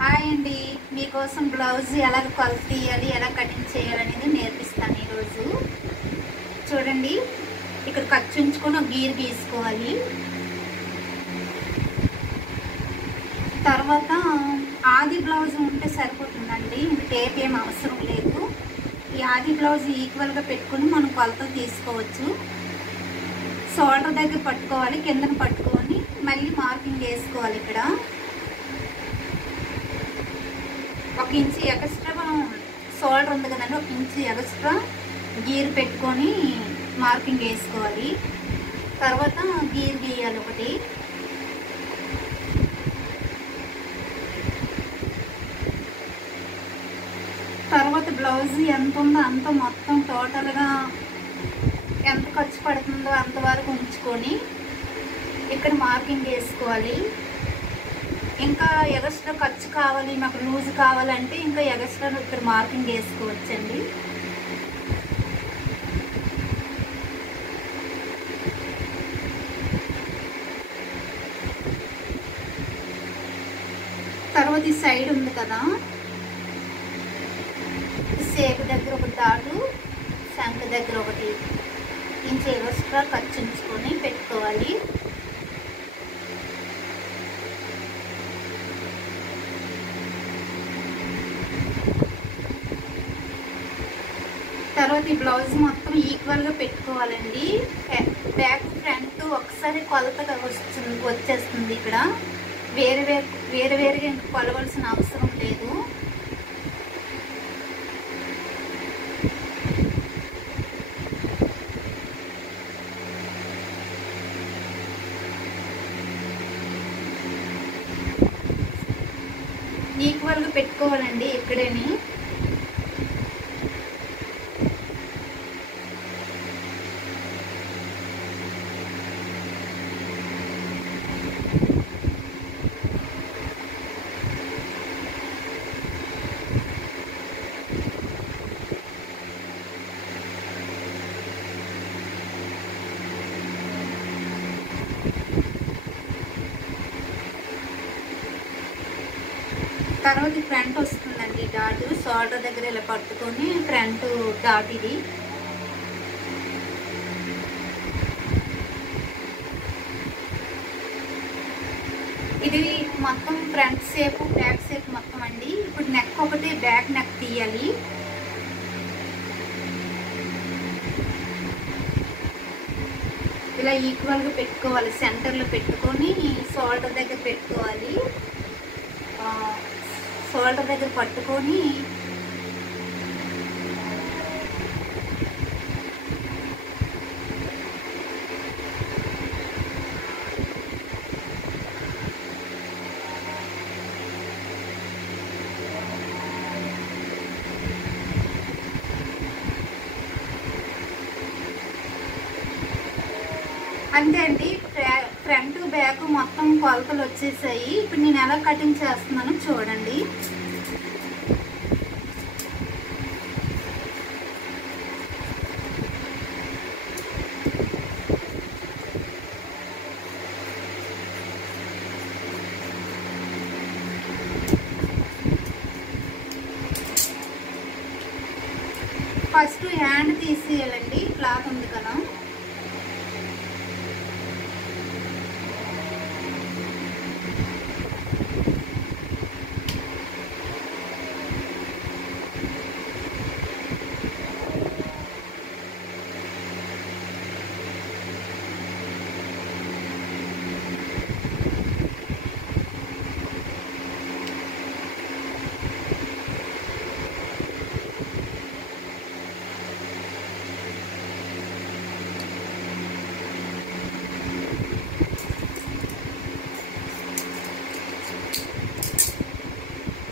Hi అండి, మీకోసం blouse ఎలా కొలత తీయాలి, ఎలా కటింగ్ చేయాలనేది నేర్పిస్తాను ఈరోజు. చూడండి, ఇక్కడ ఖర్చు ఉంచుకొని ఒక గీర్ గీసుకోవాలి. తర్వాత ఆది బ్లౌజ్ ఉంటే సరిపోతుందండి, ఇంక టేప్ ఏం అవసరం లేదు. ఈ ఆది బ్లౌజ్ ఈక్వల్గా పెట్టుకొని మనం కొలతలు తీసుకోవచ్చు. షోల్డర్ దగ్గర పట్టుకోవాలి, కిందన పట్టుకొని మళ్ళీ మార్కింగ్ వేసుకోవాలి. ఇక్కడ 1 ఇంచు ఎక్స్ట్రా మనం షోల్డర్ ఉంది కదండి, 1 ఇంచు ఎక్స్ట్రా గీర్ పెట్టుకొని మార్కింగ్ వేసుకోవాలి. తర్వాత గీర్ గీయాలి ఒకటి. తర్వాత బ్లౌజ్ ఎంత ఉందో అంత మొత్తం టోటల్గా ఎంత ఖర్చు పడుతుందో అంతవరకు ఉంచుకొని ఇక్కడ మార్కింగ్ వేసుకోవాలి. ఇంకా ఎగస్ట్రా ఖర్చు కావాలి, మాకు లూజ్ కావాలంటే ఇంకా ఎగస్ట్రా ఇక్కడ మార్కింగ్ వేసుకోవచ్చండి. తర్వాత ఈ సైడ్ ఉంది కదా, షేప్ దగ్గర ఒక డాటు, శంఖ దగ్గర ఒకటి ఇంచు ఎగస్ట్రా ఖర్చు ఉంచుకొని పెట్టుకోవాలి. తర్వాత ఈ బ్లౌజ్ మొత్తం ఈక్వల్గా పెట్టుకోవాలండి. బ్యాక్ ఫ్రంట్ ఒకసారి కొలతగా వచ్చేస్తుంది. ఇక్కడ వేరుగా ఇంకా కొలవలసిన అవసరం లేదు. ఈక్వల్గా పెట్టుకోవాలండి ఇక్కడేని. తర్వాత ఫ్రంట్ వస్తుందండి డాట్, షోల్డర్ దగ్గర ఇలా పట్టుకొని ఫ్రంట్ డాట్ ఇది. ఇది మొత్తం ఫ్రంట్ షేప్ బ్యాక్ షేప్ మొత్తం అండి. ఇప్పుడు నెక్ ఒకటి బ్యాక్ నెక్ తీయాలి. ఇలా ఈక్వల్గా పెట్టుకోవాలి, సెంటర్లో పెట్టుకొని షోల్డర్ దగ్గర పెట్టుకోవాలి. షోల్డర్ దగ్గర పట్టుకొని అంతే అండి. ఫ్రంట్ బ్యాక్ మొత్తం కొలతలు వచ్చేసాయి. ఇప్పుడు నేను ఎలా కటింగ్ చేస్తున్నానో చూడండి. ఫస్ట్ హ్యాండ్ తీసేయాలండి, క్లాత్ ఉంది కదా.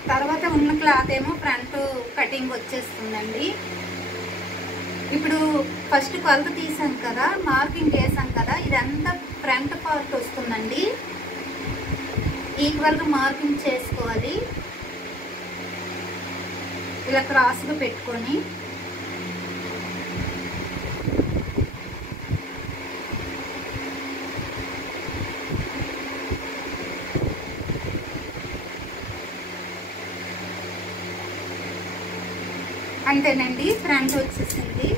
తర్వాత ఉన్న క్లాత్ ఏమో ఫ్రంట్ కటింగ్ వచ్చేస్తుందండి. ఇప్పుడు ఫస్ట్ కొలత తీసాం కదా, మార్కింగ్ వేసాం కదా, ఇదంతా ఫ్రంట్ పార్ట్ వస్తుందండి. ఈక్వల్గా మార్కింగ్ చేసుకోవాలి. ఇలా క్రాస్గా పెట్టుకొని అంతేనండి, ఫ్రంట్ వచ్చేసింది.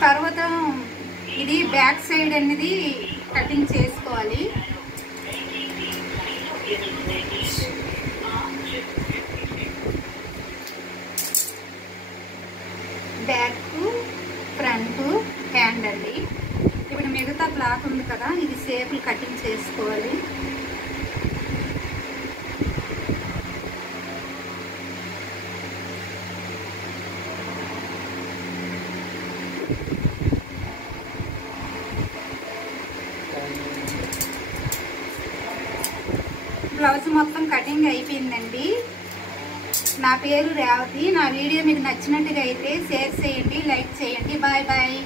తర్వాత ఇది బ్యాక్ సైడ్ అనేది కటింగ్ చేసుకోవాలి. బ్యాక్, ఫ్రంట్, హ్యాండ్ అండి. ఇప్పుడు మిగతా క్లాత్ ఉంది కదా, ఇది షేపులు కటింగ్ చేసుకోవాలి. బ్లౌజ్ మొత్తం కటింగ్ అయిపోయిందండి. నా పేరు రేవతి. నా వీడియో మీకు నచ్చినట్టుగా అయితే షేర్ చేయండి, లైక్ చేయండి. Bye bye.